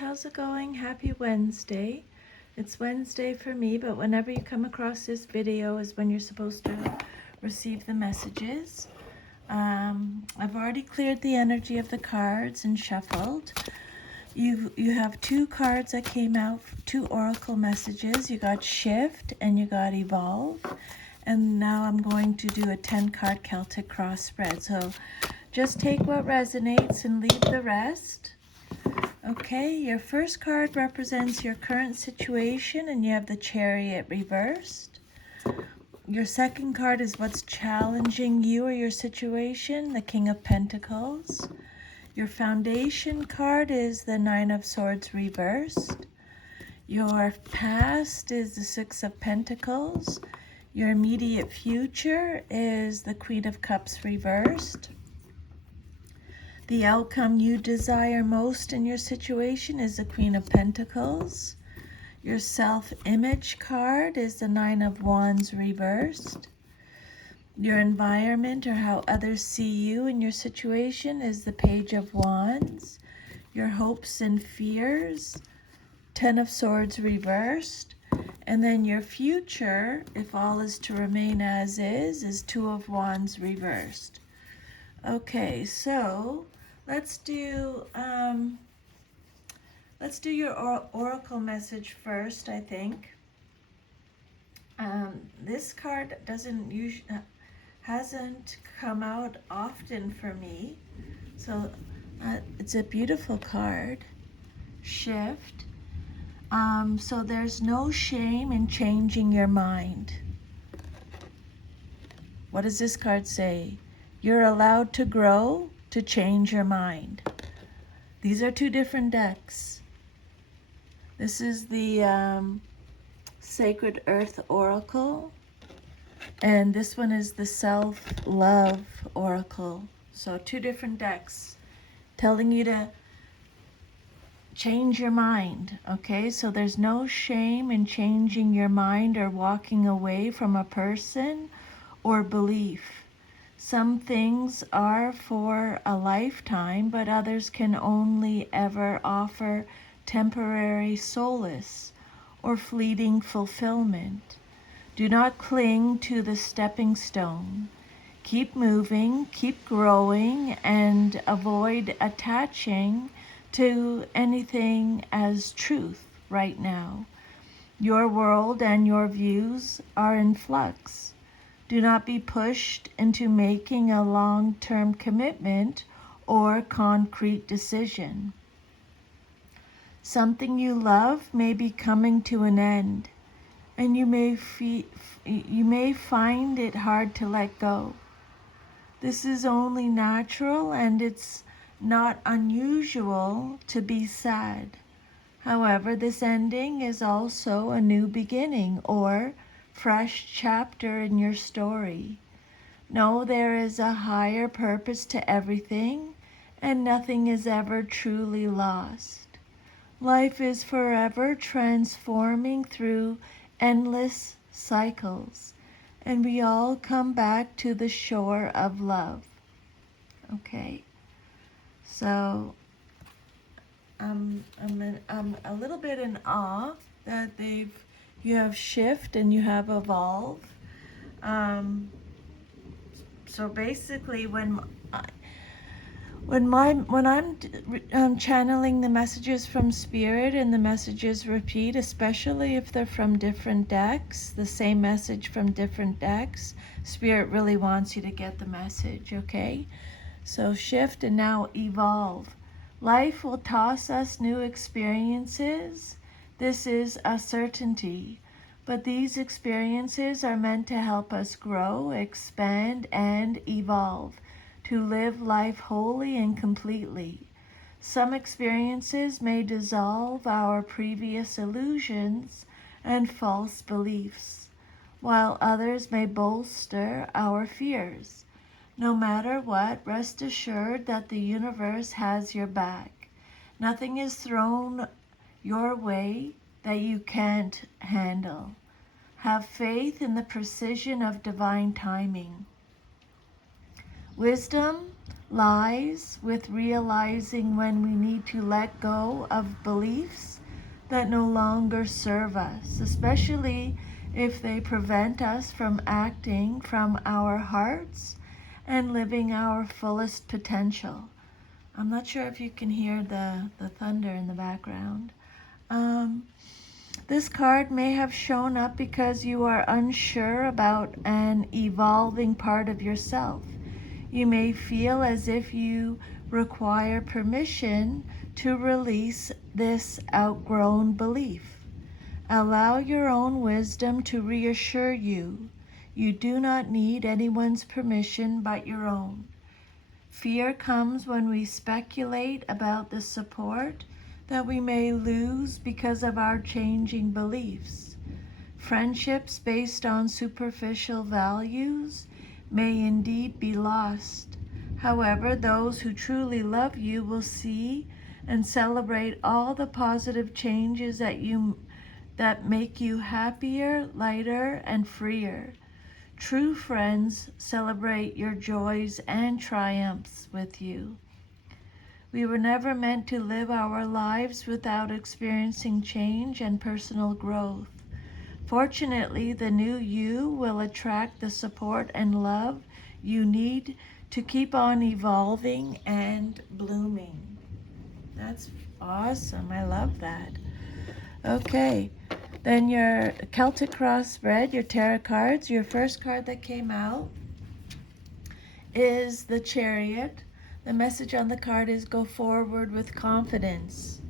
how's it going? Happy Wednesday. It's Wednesday for me, but whenever you come across this video is when you're supposed to receive the messages. I've already cleared the energy of the cards and shuffled. You have two cards that came out, two oracle messages. You got Shift and you got Evolve. And now I'm going to do a 10-card Celtic cross spread. So just take what resonates and leave the rest. Okay, your first card represents your current situation and you have the Chariot reversed. Your second card is what's challenging you or your situation, the King of Pentacles. Your foundation card is the Nine of Swords reversed. Your past is the Six of Pentacles. Your immediate future is the Queen of Cups reversed. The outcome you desire most in your situation is the Queen of Pentacles. Your self-image card is the Nine of Wands reversed. Your environment or how others see you in your situation is the Page of Wands. Your hopes and fears, Ten of Swords reversed. And then your future, if all is to remain as is Two of Wands reversed. Okay, so let's do your oracle message first, I think. This card hasn't come out often for me, so it's a beautiful card. Shift. So there's no shame in changing your mind. What does this card say? You're allowed to grow, to change your mind. These are two different decks. This is the Sacred Earth Oracle, and this one is the Self-Love Oracle. So two different decks telling you to change your mind, okay? So there's no shame in changing your mind or walking away from a person or belief. Some things are for a lifetime, but others can only ever offer temporary solace or fleeting fulfillment. Do not cling to the stepping stone. Keep moving, keep growing, and avoid attaching to anything as truth right now. Your world and your views are in flux. Do not be pushed into making a long-term commitment or concrete decision. Something you love may be coming to an end, and you may find it hard to let go. This is only natural, and it's not unusual to be sad. However, this ending is also a new beginning or fresh chapter in your story. Know there is a higher purpose to everything, and nothing is ever truly lost. Life is forever transforming through endless cycles, and we all come back to the shore of love. Okay, so I'm a little bit in awe that you have Shift and you have Evolve. So basically, when I'm channeling the messages from Spirit and the messages repeat, especially if they're from different decks, the same message from different decks, Spirit really wants you to get the message, okay? So Shift and now Evolve. Life will toss us new experiences. This is a certainty. But these experiences are meant to help us grow, expand, and evolve, to live life wholly and completely. Some experiences may dissolve our previous illusions and false beliefs, while others may bolster our fears. No matter what, rest assured that the universe has your back. Nothing is thrown your way that you can't handle. Have faith in the precision of divine timing. Wisdom lies with realizing when we need to let go of beliefs that no longer serve us, especially if they prevent us from acting from our hearts and living our fullest potential. I'm not sure if you can hear the thunder in the background. This card may have shown up because you are unsure about an evolving part of yourself. You may feel as if you require permission to release this outgrown belief. Allow your own wisdom to reassure you. You do not need anyone's permission but your own. Fear comes when we speculate about the support that we may lose because of our changing beliefs. Friendships based on superficial values may indeed be lost. However, those who truly love you will see and celebrate all the positive changes that make you happier, lighter, and freer. True friends celebrate your joys and triumphs with you. We were never meant to live our lives without experiencing change and personal growth. Fortunately, the new you will attract the support and love you need to keep on evolving and blooming. That's awesome. I love that. Okay, then your Celtic Cross spread, your tarot cards. Your first card that came out is the Chariot. The message on the card is go forward with confidence.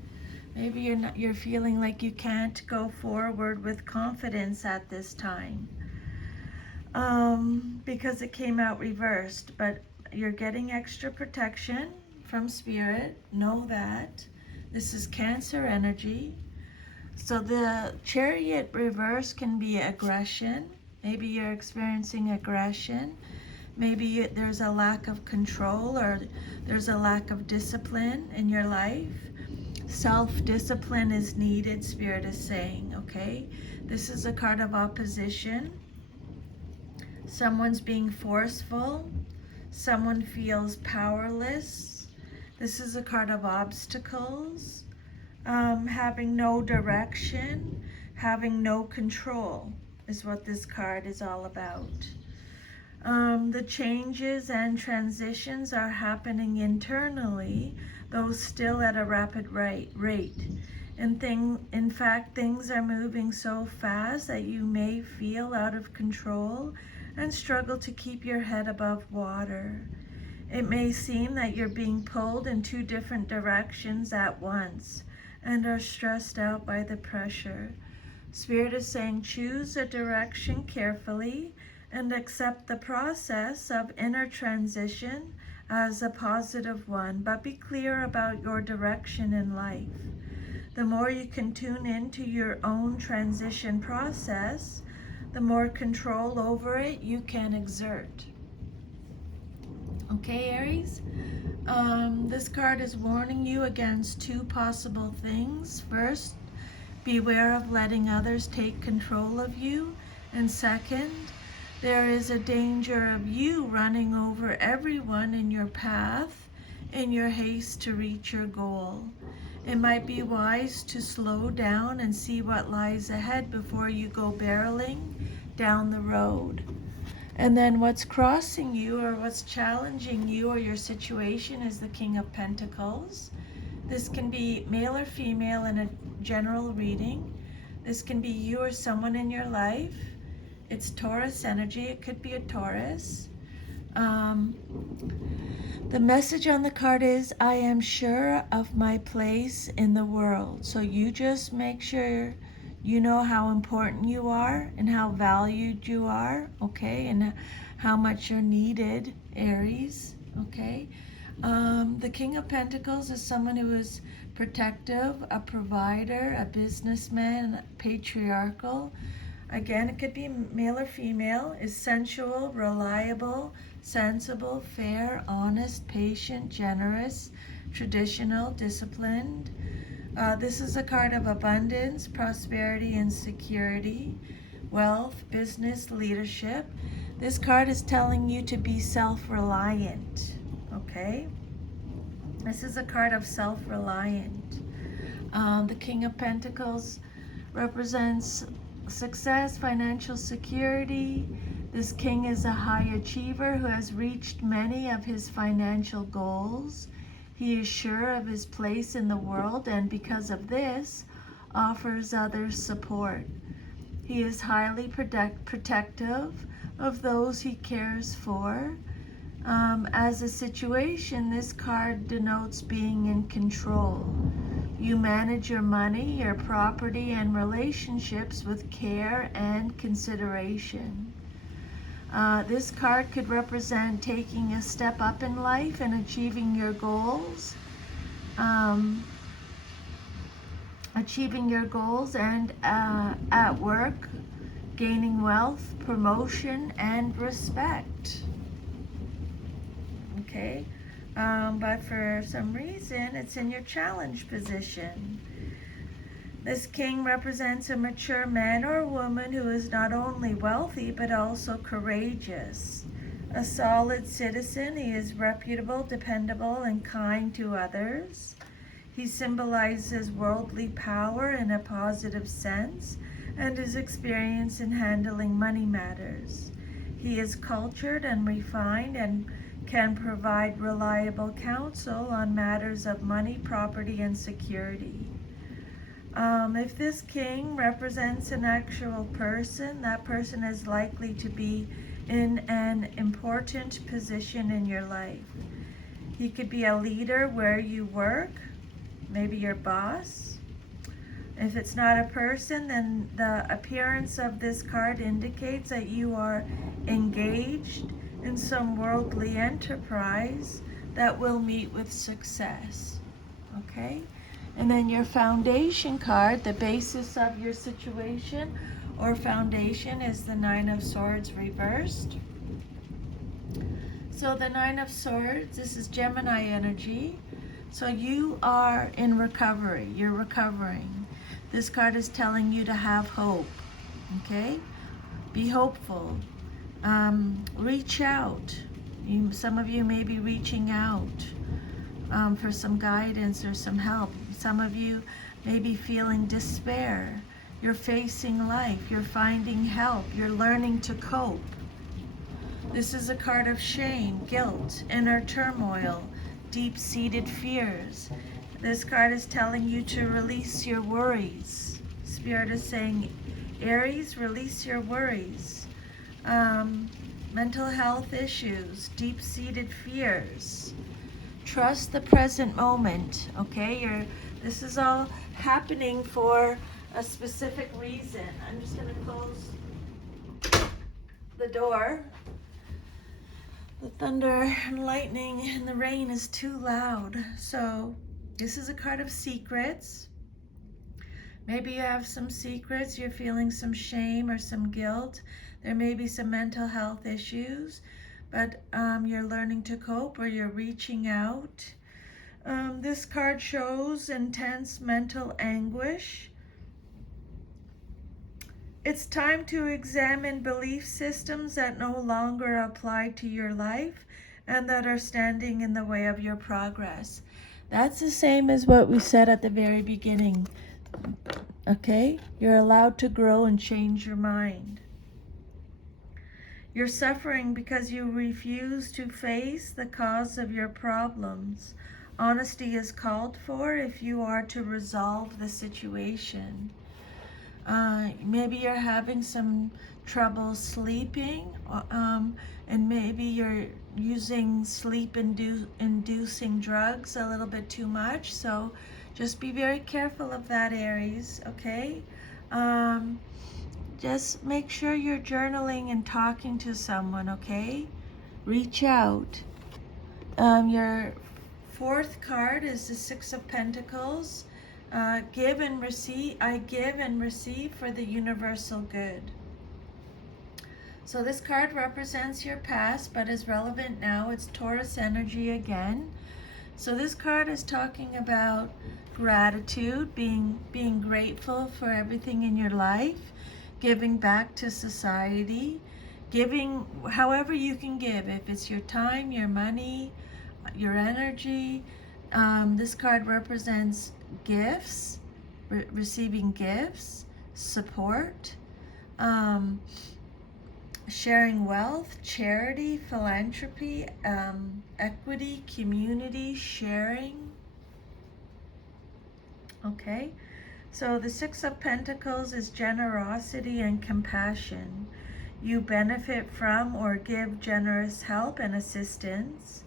Maybe you're feeling like you can't go forward with confidence at this time because it came out reversed, but you're getting extra protection from Spirit. Know that. This is Cancer energy. So the Chariot reverse can be aggression. Maybe you're experiencing aggression. Maybe there's a lack of control or there's a lack of discipline in your life. Self-discipline is needed, Spirit is saying, okay? This is a card of opposition. Someone's being forceful. Someone feels powerless. This is a card of obstacles. Having no direction, having no control is what this card is all about. The changes and transitions are happening internally, though still at a rapid rate. In fact, things are moving so fast that you may feel out of control and struggle to keep your head above water. It may seem that you're being pulled in two different directions at once and are stressed out by the pressure. Spirit is saying choose a direction carefully and accept the process of inner transition as a positive one, but be clear about your direction in life. The more you can tune into your own transition process, the more control over it you can exert. Okay, Aries? This card is warning you against two possible things. First, beware of letting others take control of you. And second, there is a danger of you running over everyone in your path in your haste to reach your goal. It might be wise to slow down and see what lies ahead before you go barreling down the road. And then what's crossing you or what's challenging you or your situation is the King of Pentacles. This can be male or female in a general reading. This can be you or someone in your life. It's Taurus energy. It could be a Taurus. The message on the card is, I am sure of my place in the world. So you just make sure you know how important you are and how valued you are, okay? And how much you're needed, Aries, okay? The King of Pentacles is someone who is protective, a provider, a businessman, patriarchal. Again, it could be male or female, is sensual, reliable, sensible, fair, honest, patient, generous, traditional, disciplined. This is a card of abundance, prosperity, and security, wealth, business, leadership. This card is telling you to be self-reliant, okay? This is a card of self-reliant. The King of Pentacles represents success, financial security. This king is a high achiever who has reached many of his financial goals. He is sure of his place in the world, and because of this, offers others support. He is highly protective of those he cares for. As a situation, this card denotes being in control. You manage your money, your property, and relationships with care and consideration. This card could represent taking a step up in life and achieving your goals. And at work, gaining wealth, promotion, and respect. Okay, but for some reason, it's in your challenge position. This king represents a mature man or woman who is not only wealthy, but also courageous. A solid citizen, he is reputable, dependable, and kind to others. He symbolizes worldly power in a positive sense and his experience in handling money matters. He is cultured and refined and can provide reliable counsel on matters of money, property, and security. If this king represents an actual person, that person is likely to be in an important position in your life. He could be a leader where you work, maybe your boss. If it's not a person, then the appearance of this card indicates that you are engaged in some worldly enterprise that will meet with success. Okay? And then your foundation card, the basis of your situation or foundation, is the Nine of Swords reversed. So the Nine of Swords, this is Gemini energy. So you are in recovery. You're recovering. This card is telling you to have hope. Okay? Be hopeful. Reach out. Some of you may be reaching out for some guidance or some help. Some of you may be feeling despair. You're facing life. You're finding help. You're learning to cope. This is a card of shame, guilt, inner turmoil, deep-seated fears. This card is telling you to release your worries. Spirit is saying, Aries, release your worries. Mental health issues, deep-seated fears. Trust the present moment, okay? This is all happening for a specific reason. I'm just going to close the door. The thunder and lightning and the rain is too loud. So this is a card of secrets. Maybe you have some secrets. You're feeling some shame or some guilt. There may be some mental health issues, but you're learning to cope or you're reaching out. This card shows intense mental anguish. It's time to examine belief systems that no longer apply to your life and that are standing in the way of your progress. That's the same as what we said at the very beginning. Okay? You're allowed to grow and change your mind. You're suffering because you refuse to face the cause of your problems. Honesty is called for if you are to resolve the situation. Maybe you're having some trouble sleeping, and maybe you're using sleep-inducing drugs a little bit too much. So just be very careful of that, Aries, okay? Just make sure you're journaling and talking to someone, okay? Reach out. Your fourth card is the Six of Pentacles. Give and receive. I give and receive for the universal good. So this card represents your past, but is relevant now. It's Taurus energy again. So this card is talking about gratitude, being grateful for everything in your life, giving back to society, giving however you can give. If it's your time, your money, your energy. This card represents gifts, receiving gifts, support, sharing wealth, charity, philanthropy, equity, community, sharing. Okay, so the Six of Pentacles is generosity and compassion. You benefit from or give generous help and assistance.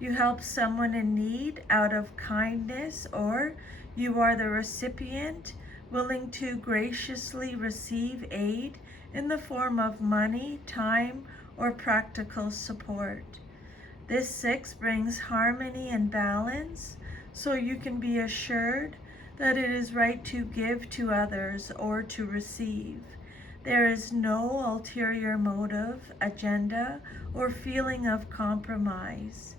You help someone in need out of kindness, or you are the recipient, willing to graciously receive aid in the form of money, time, or practical support. This six brings harmony and balance, so you can be assured that it is right to give to others or to receive. There is no ulterior motive, agenda, or feeling of compromise.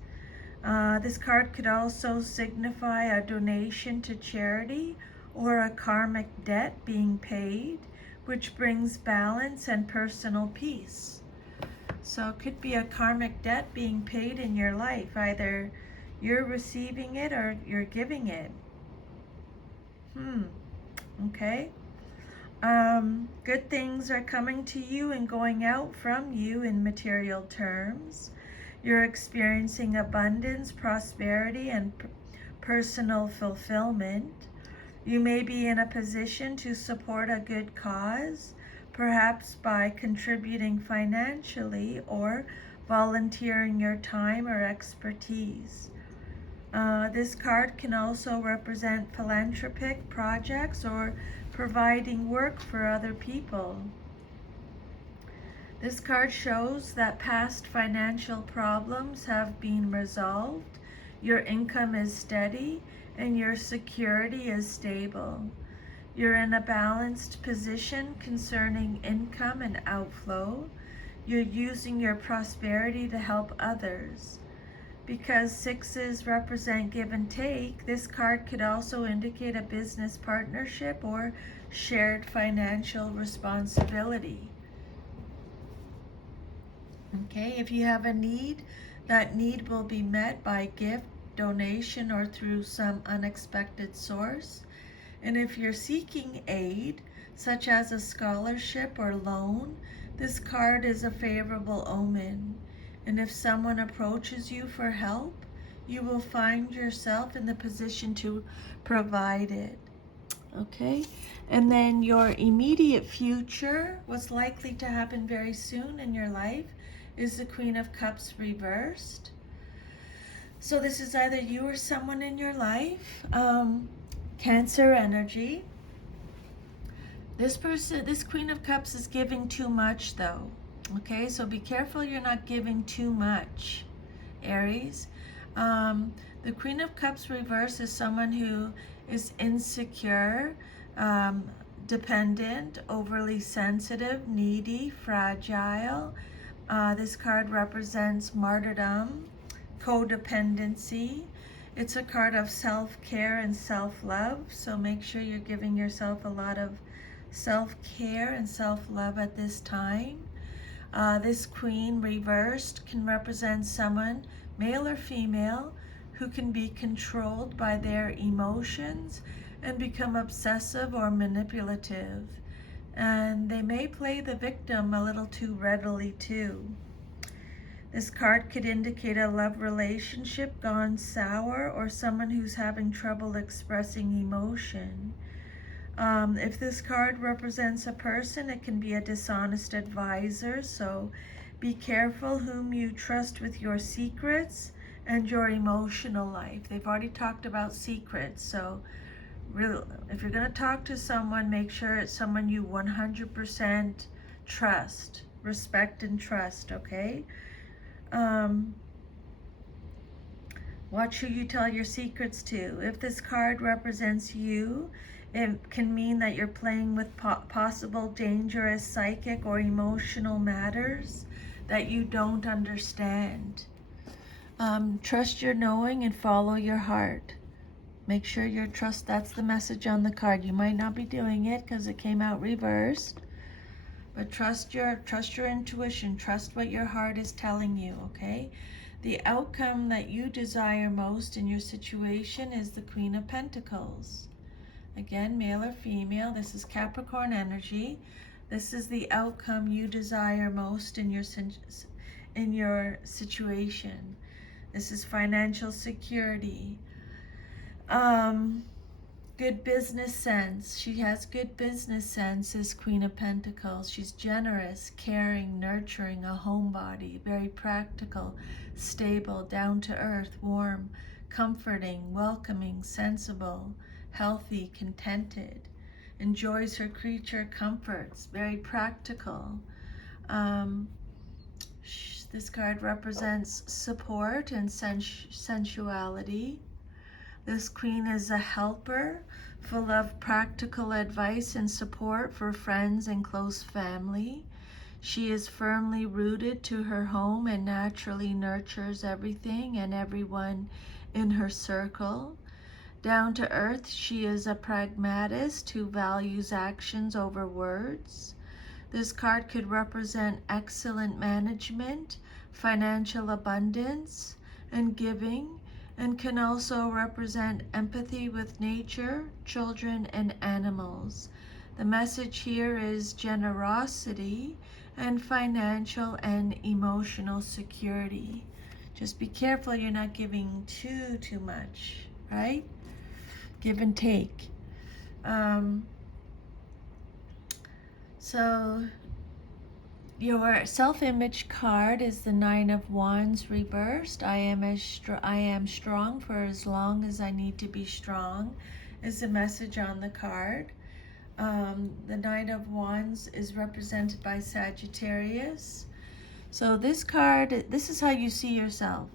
This card could also signify a donation to charity or a karmic debt being paid, which brings balance and personal peace. So it could be a karmic debt being paid in your life. Either you're receiving it or you're giving it. Okay. Good things are coming to you and going out from you in material terms. You're experiencing abundance, prosperity, and personal fulfillment. You may be in a position to support a good cause, perhaps by contributing financially or volunteering your time or expertise. This card can also represent philanthropic projects or providing work for other people. This card shows that past financial problems have been resolved, your income is steady, and your security is stable. You're in a balanced position concerning income and outflow. You're using your prosperity to help others. Because sixes represent give and take, this card could also indicate a business partnership or shared financial responsibility. Okay, if you have a need, that need will be met by gift, donation, or through some unexpected source. And if you're seeking aid, such as a scholarship or loan, this card is a favorable omen. And if someone approaches you for help, you will find yourself in the position to provide it. Okay, and then your immediate future, what's likely to happen very soon in your life, is the Queen of Cups reversed. So this is either you or someone in your life. Cancer energy. This Queen of Cups is giving too much though. Okay, so be careful you're not giving too much, Aries. The Queen of Cups reverse is someone who is insecure, dependent, overly sensitive, needy, fragile. This card represents martyrdom, codependency. It's a card of self-care and self-love, so make sure you're giving yourself a lot of self-care and self-love at this time. This Queen reversed can represent someone, male or female, who can be controlled by their emotions and become obsessive or manipulative. And they may play the victim a little too readily too. This card could indicate a love relationship gone sour or someone who's having trouble expressing emotion. If this card represents a person, it can be a dishonest advisor, so be careful whom you trust with your secrets and your emotional life. They've already talked about secrets, so really, if you're going to talk to someone, make sure it's someone you 100% trust, respect, and trust, okay? Watch who you tell your secrets to. If this card represents you, it can mean that you're playing with possible dangerous psychic or emotional matters that you don't understand. Trust your knowing and follow your heart. Make sure you trust, that's the message on the card. You might not be doing it because it came out reversed, but trust your intuition, trust what your heart is telling you, okay? The outcome that you desire most in your situation is the Queen of Pentacles. Again, male or female, this is Capricorn energy. This is the outcome you desire most in your situation. This is financial security. Good business sense. She has good business sense as Queen of Pentacles. She's generous, caring, nurturing, a homebody, very practical, stable, down to earth, warm, comforting, welcoming, sensible, healthy, contented, enjoys her creature comforts, very practical. This card represents support and sensuality. This queen is a helper, full of practical advice and support for friends and close family. She is firmly rooted to her home and naturally nurtures everything and everyone in her circle. Down to earth, she is a pragmatist who values actions over words. This card could represent excellent management, financial abundance, and giving, and can also represent empathy with nature, children, and animals. The message here is generosity and financial and emotional security. Just be careful you're not giving too much, right? Give and take. So your self-image card is the Nine of Wands reversed. I am strong for as long as I need to be strong is the message on the card. The Nine of Wands is represented by Sagittarius. So this card, this is how you see yourself.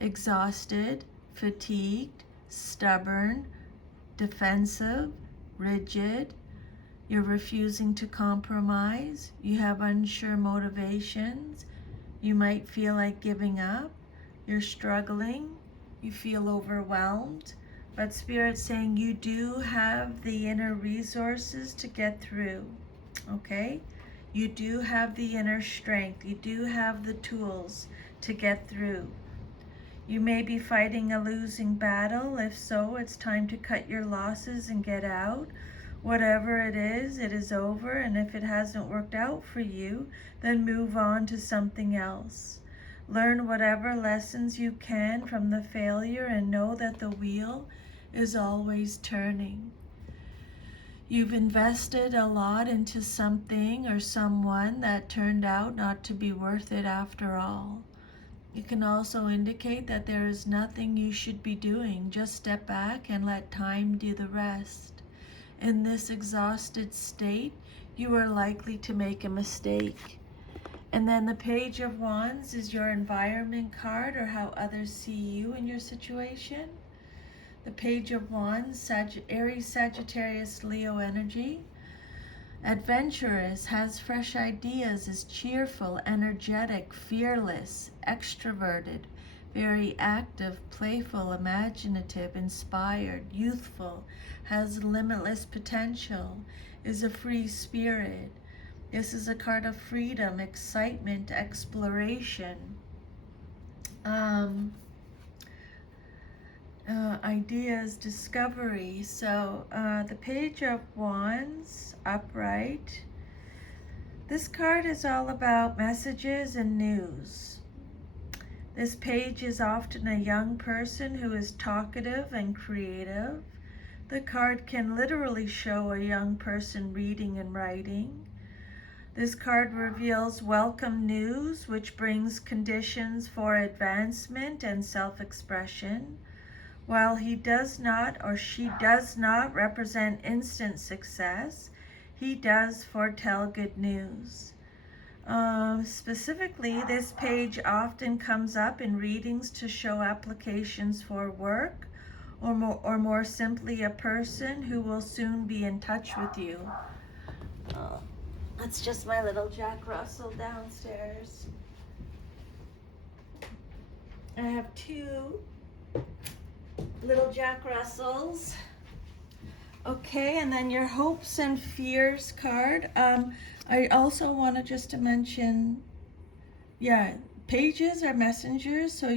Exhausted, fatigued, stubborn, defensive, rigid. You're refusing to compromise. You have unsure motivations. You might feel like giving up. You're struggling. You feel overwhelmed. But Spirit's saying you do have the inner resources to get through. Okay? You do have the inner strength. You do have the tools to get through. You may be fighting a losing battle. If so, it's time to cut your losses and get out. Whatever it is over, and if it hasn't worked out for you, then move on to something else. Learn whatever lessons you can from the failure and know that the wheel is always turning. You've invested a lot into something or someone that turned out not to be worth it after all. You can also indicate that there is nothing you should be doing. Just step back and let time do the rest. In this exhausted state, you are likely to make a mistake. And then the Page of Wands is your environment card, or how others see you in your situation. The Page of Wands, Aries, Sagittarius, Leo energy. Adventurous, has fresh ideas, is cheerful, energetic, fearless, extroverted, very active, playful, imaginative, inspired, youthful, has limitless potential, is a free spirit. This is a card of freedom, excitement, exploration, ideas, discovery. So the Page of Wands, upright. This card is all about messages and news. This page is often a young person who is talkative and creative. The card can literally show a young person reading and writing. This card reveals welcome news, which brings conditions for advancement and self-expression. While he does not or she does not represent instant success, he does foretell good news. Specifically, this page often comes up in readings to show applications for work, or more simply a person who will soon be in touch with you. That's just my little Jack Russell downstairs. I have two little Jack Russells. Okay, and then your hopes and fears card. I also want to just to mention, pages are messengers, so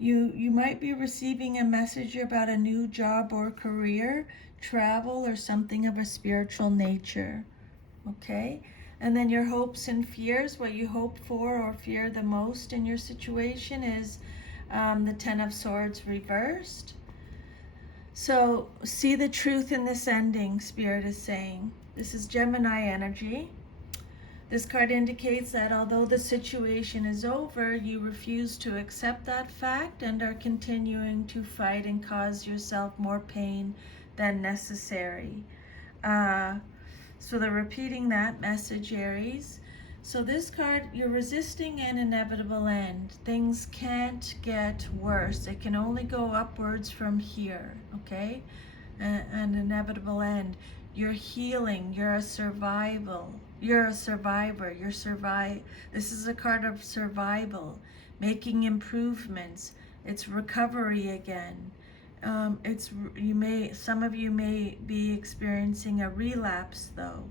you might be receiving a message about a new job or career, travel, or something of a spiritual nature. Okay? And then your hopes and fears, what you hope for or fear the most in your situation is the Ten of Swords reversed. So see the truth in this ending, Spirit is saying. This is Gemini energy. This card indicates that although the situation is over, you refuse to accept that fact and are continuing to fight and cause yourself more pain than necessary. So they're repeating that message, Aries. So this card, you're resisting an inevitable end. Things can't get worse. It can only go upwards from here, okay? An inevitable end. You're healing. You're a survival. You're a survivor. This is a card of survival, making improvements. It's recovery again. Some of you may be experiencing a relapse though.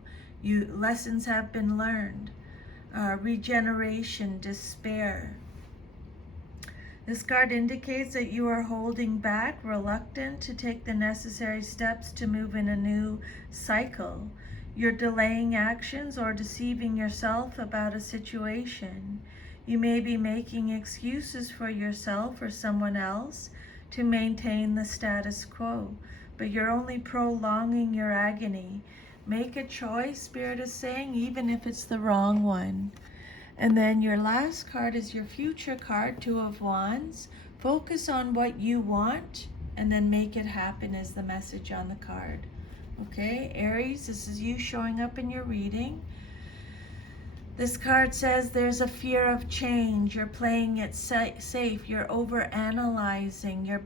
Lessons have been learned. Regeneration, despair. This card indicates that you are holding back, reluctant to take the necessary steps to move in a new cycle. You're delaying actions or deceiving yourself about a situation. You may be making excuses for yourself or someone else to maintain the status quo, but you're only prolonging your agony. Make a choice, Spirit is saying, even if it's the wrong one. And then your last card is your future card, Two of Wands. Focus on what you want and then make it happen is the message on the card. Okay, Aries, this is you showing up in your reading. This card says there's a fear of change. You're playing it safe. You're over-analyzing.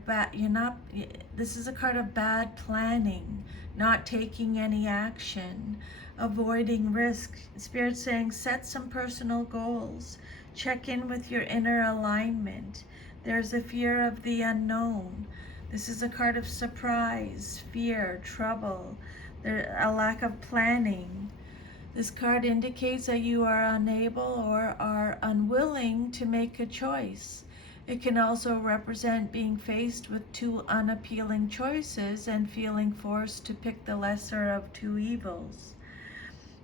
This is a card of bad planning, not taking any action, avoiding risk. Spirit's saying set some personal goals. Check in with your inner alignment. There's a fear of the unknown. This is a card of surprise, fear, trouble, a lack of planning. This card indicates that you are unable or are unwilling to make a choice. It can also represent being faced with two unappealing choices and feeling forced to pick the lesser of two evils.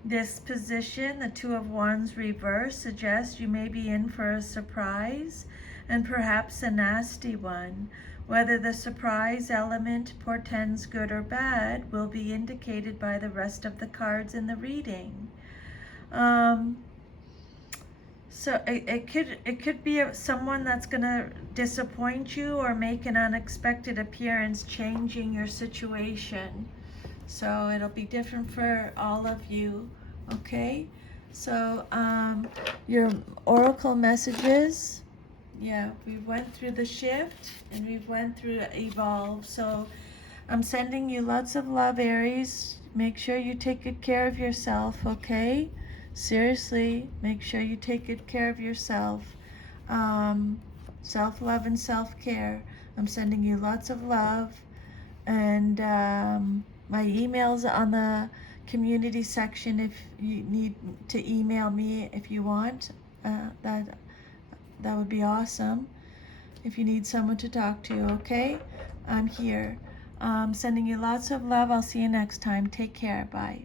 This position, the Two of Wands reverse, suggests you may be in for a surprise and perhaps a nasty one. Whether the surprise element portends good or bad will be indicated by the rest of the cards in the reading. So it could be someone that's going to disappoint you or make an unexpected appearance, changing your situation. So it'll be different for all of you, okay? So your oracle messages. Yeah, we went through the shift and we've went through evolve. So I'm sending you lots of love, Aries. Make sure you take good care of yourself, okay? Seriously, make sure you take good care of yourself. Self-love and self-care. I'm sending you lots of love. And my email's on the community section if you need to email me if you want. That would be awesome if you need someone to talk to, okay? I'm here. Sending you lots of love. I'll see you next time. Take care. Bye.